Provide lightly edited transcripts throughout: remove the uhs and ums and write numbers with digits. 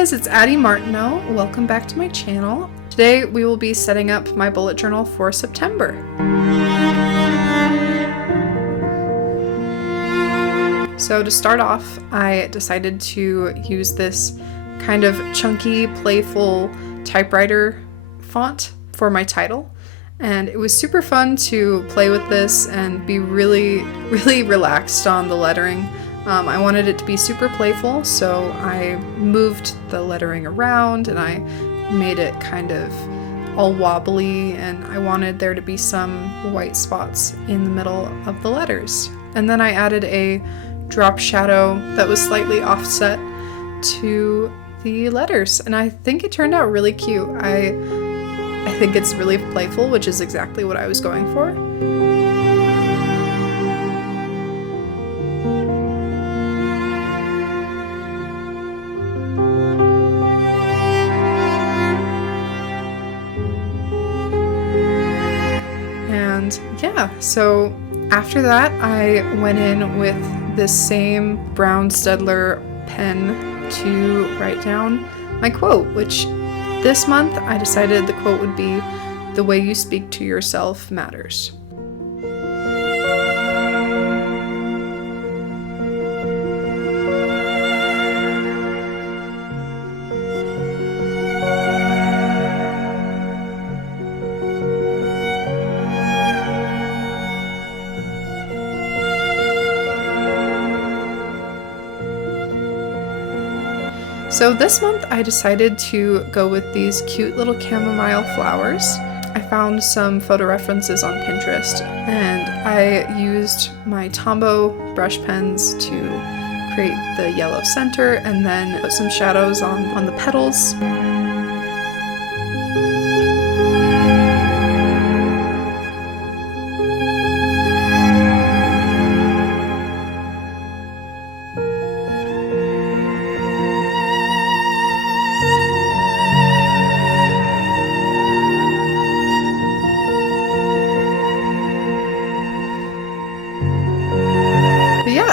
guys, it's Addie Martineau. Welcome back to my channel. Today we will be setting up my bullet journal for September. So to start off, I decided to use this kind of chunky, playful typewriter font for my title. And it was super fun to play with this and be really relaxed on the lettering. I wanted it to be super playful, so I moved the lettering around and I made it kind of all wobbly, and I wanted there to be some white spots in the middle of the letters. And then I added a drop shadow that was slightly offset to the letters, and I think it turned out really cute. I think it's really playful, which is exactly what I was going for. And yeah, so after that I went in with this same brown Staedtler pen to write down my quote, which this month I decided the quote would be, "The way you speak to yourself matters." So this month I decided to go with these cute little chamomile flowers. I found some photo references on Pinterest, and I used my Tombow brush pens to create the yellow center and then put some shadows on the petals.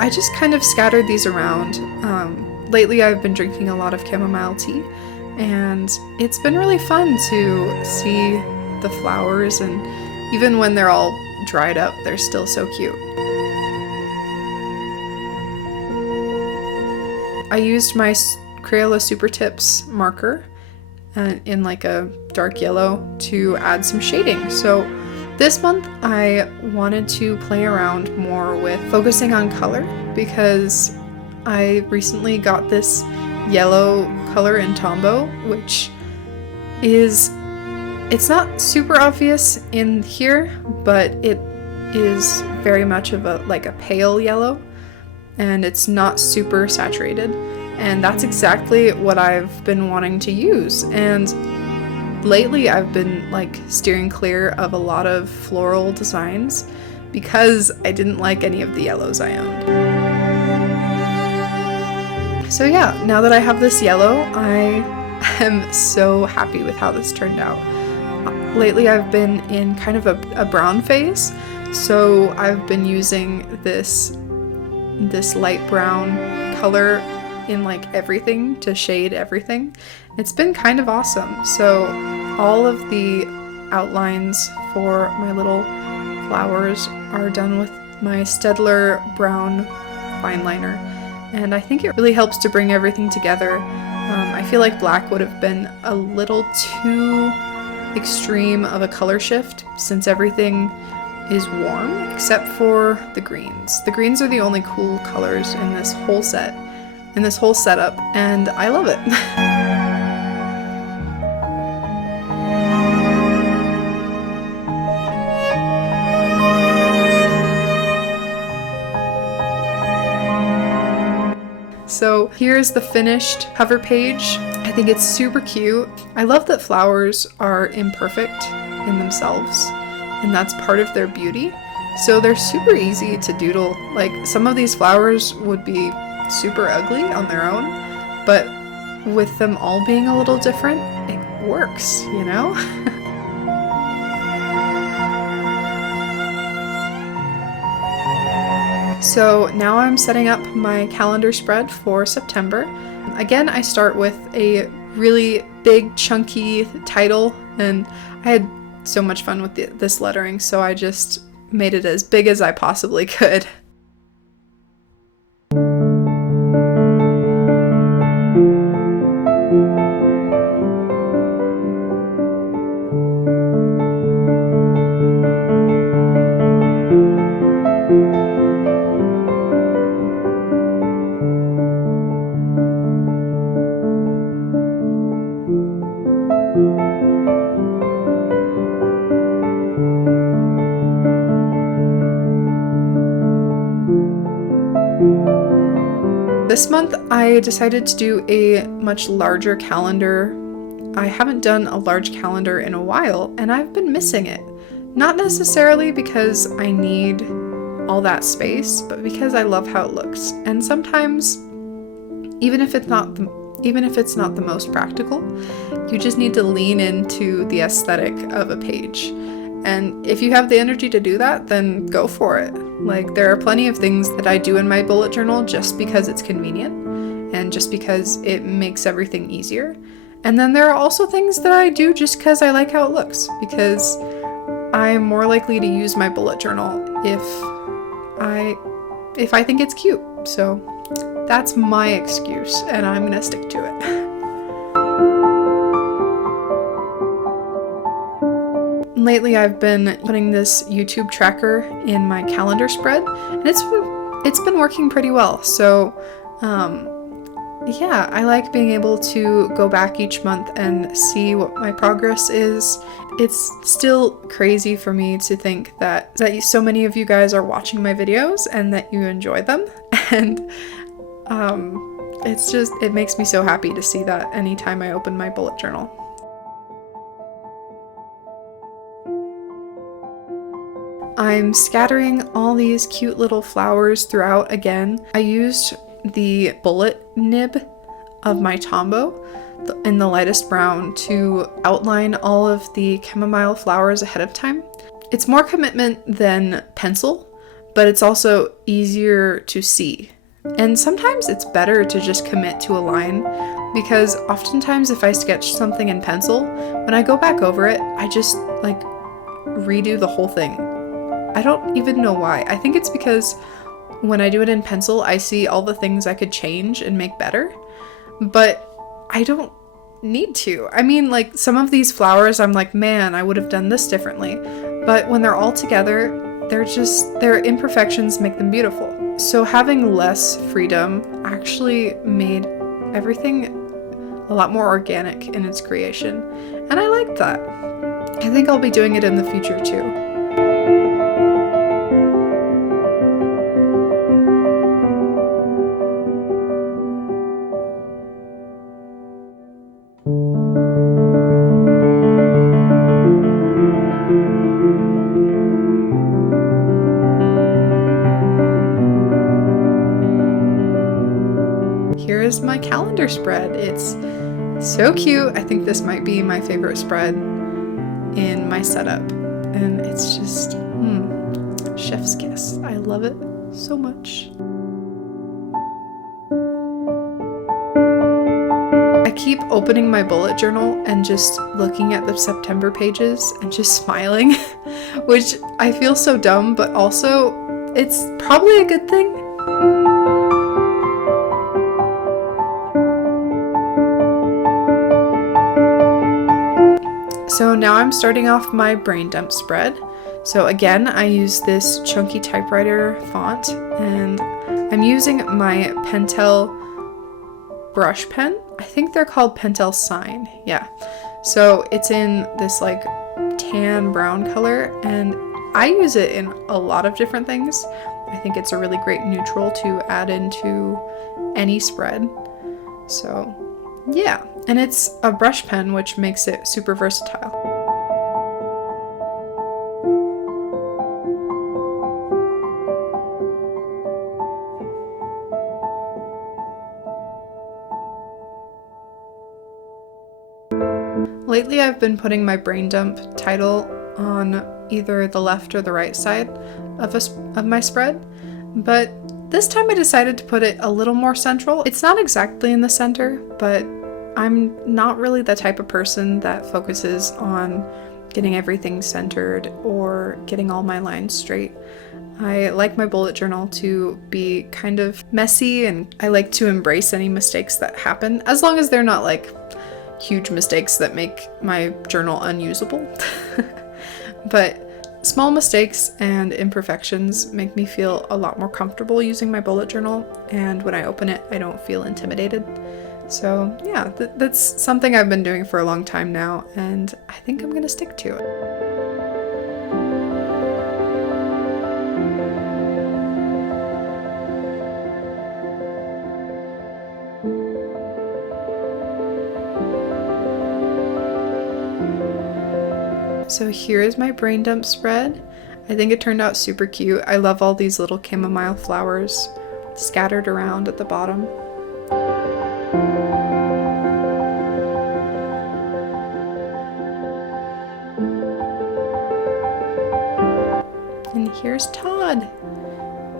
I just kind of scattered these around. Lately I've been drinking a lot of chamomile tea, and it's been really fun to see the flowers, and even when they're all dried up, they're still so cute. I used my Crayola Super Tips marker in like a dark yellow to add some shading. So this month I wanted to play around more with focusing on color, because I recently got this yellow color in Tombow, which it's not super obvious in here, but it is very much of a pale yellow, and it's not super saturated, and that's exactly what I've been wanting to use. And lately I've been steering clear of a lot of floral designs because I didn't like any of the yellows I owned. So yeah, now that I have this yellow, I am so happy with how this turned out. Lately I've been in kind of a brown phase, so I've been using this light brown color in everything to shade everything. It's been kind of awesome. So all of the outlines for my little flowers are done with my Staedtler brown fine liner, and I think it really helps to bring everything together. I feel like black would have been a little too extreme of a color shift since everything is warm except for the greens. The greens are the only cool colors in this whole set, in this whole setup, and I love it. So here's the finished cover page. I think it's super cute. I love that flowers are imperfect in themselves, and that's part of their beauty. So they're super easy to doodle. Some of these flowers would be super ugly on their own, but with them all being a little different, it works, you know? So now I'm setting up my calendar spread for September. Again, I start with a really big chunky title, and I had so much fun with this lettering, so I just made it as big as I possibly could. This month I decided to do a much larger calendar. I haven't done a large calendar in a while, and I've been missing it. Not necessarily because I need all that space, but because I love how it looks. And sometimes, even if it's not the most practical, you just need to lean into the aesthetic of a page. And if you have the energy to do that, then go for it. Like, there are plenty of things that I do in my bullet journal just because it's convenient and just because it makes everything easier. And then there are also things that I do just because I like how it looks, because I'm more likely to use my bullet journal if I think it's cute. So that's my excuse, and I'm gonna stick to it. Lately, I've been putting this YouTube tracker in my calendar spread, and it's been working pretty well. So, yeah, I like being able to go back each month and see what my progress is. It's still crazy for me to think that so many of you guys are watching my videos and that you enjoy them, and it makes me so happy to see that anytime I open my bullet journal. I'm scattering all these cute little flowers throughout again. I used the bullet nib of my Tombow in the lightest brown to outline all of the chamomile flowers ahead of time. It's more commitment than pencil, but it's also easier to see. And sometimes it's better to just commit to a line, because oftentimes if I sketch something in pencil, when I go back over it, I just like redo the whole thing. I don't even know why. I think it's because when I do it in pencil, I see all the things I could change and make better, but I don't need to. I mean, like, some of these flowers, I'm like, man, I would have done this differently. But when they're all together, their imperfections make them beautiful. So having less freedom actually made everything a lot more organic in its creation. And I liked that. I think I'll be doing it in the future too. Here is my calendar spread. It's so cute. I think this might be my favorite spread in my setup. And it's just, chef's kiss. I love it so much. I keep opening my bullet journal and just looking at the September pages and just smiling, which I feel so dumb, but also it's probably a good thing. So now I'm starting off my brain dump spread. So again, I use this chunky typewriter font, and I'm using my Pentel brush pen. I think they're called Pentel Sign. Yeah. So it's in this like tan brown color, and I use it in a lot of different things. I think it's a really great neutral to add into any spread. So yeah, and it's a brush pen, which makes it super versatile. Lately, I've been putting my brain dump title on either the left or the right side of my spread, but This time I decided to put it a little more central. It's not exactly in the center, but I'm not really the type of person that focuses on getting everything centered or getting all my lines straight. I like my bullet journal to be kind of messy, and I like to embrace any mistakes that happen, as long as they're not like huge mistakes that make my journal unusable. But small mistakes and imperfections make me feel a lot more comfortable using my bullet journal, and when I open it, I don't feel intimidated. So yeah, that's something I've been doing for a long time now, and I think I'm gonna stick to it. So here is my brain dump spread. I think it turned out super cute. I love all these little chamomile flowers scattered around at the bottom. And here's Todd.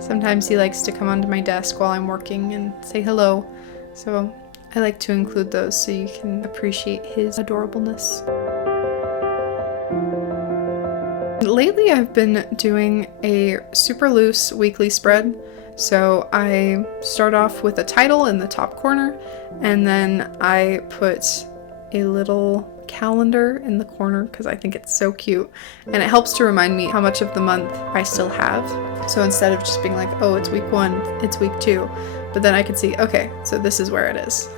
Sometimes he likes to come onto my desk while I'm working and say hello. So I like to include those so you can appreciate his adorableness. Lately I've been doing a super loose weekly spread. So I start off with a title in the top corner, and then I put a little calendar in the corner because I think it's so cute, and it helps to remind me how much of the month I still have. So instead of just being like, oh, it's week 1, it's week 2, but then I can see, okay, so this is where it is.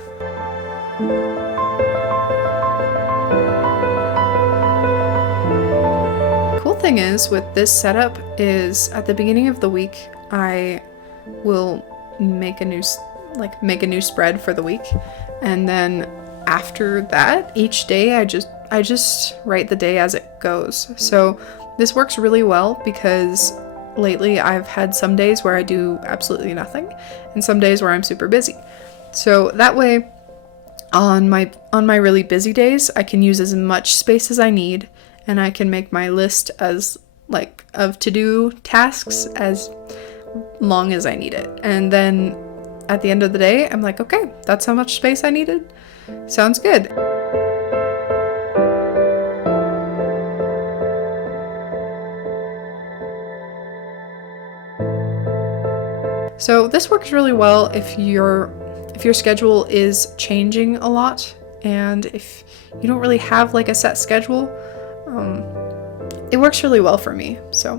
Thing is with this setup is at the beginning of the week I will make a new spread for the week, and then after that each day I just write the day as it goes. So this works really well because lately I've had some days where I do absolutely nothing and some days where I'm super busy. So that way on my really busy days I can use as much space as I need, and I can make my list as of to-do tasks as long as I need it. And then at the end of the day, I'm like, okay, that's how much space I needed. Sounds good. So this works really well if your schedule is changing a lot, and if you don't really have like a set schedule. It works really well for me, so.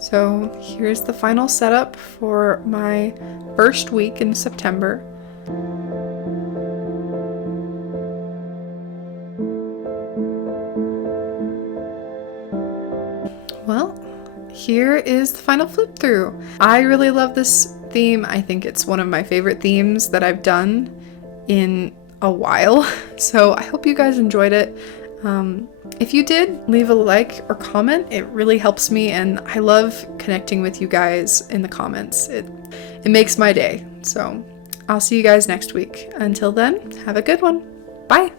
So here's the final setup for my first week in September. Well, here is the final flip through. I really love this theme. I think it's one of my favorite themes that I've done in a while. So I hope you guys enjoyed it. If you did, leave a like or comment. It really helps me, and I love connecting with you guys in the comments. It makes my day. So I'll see you guys next week. Until then, have a good one. Bye.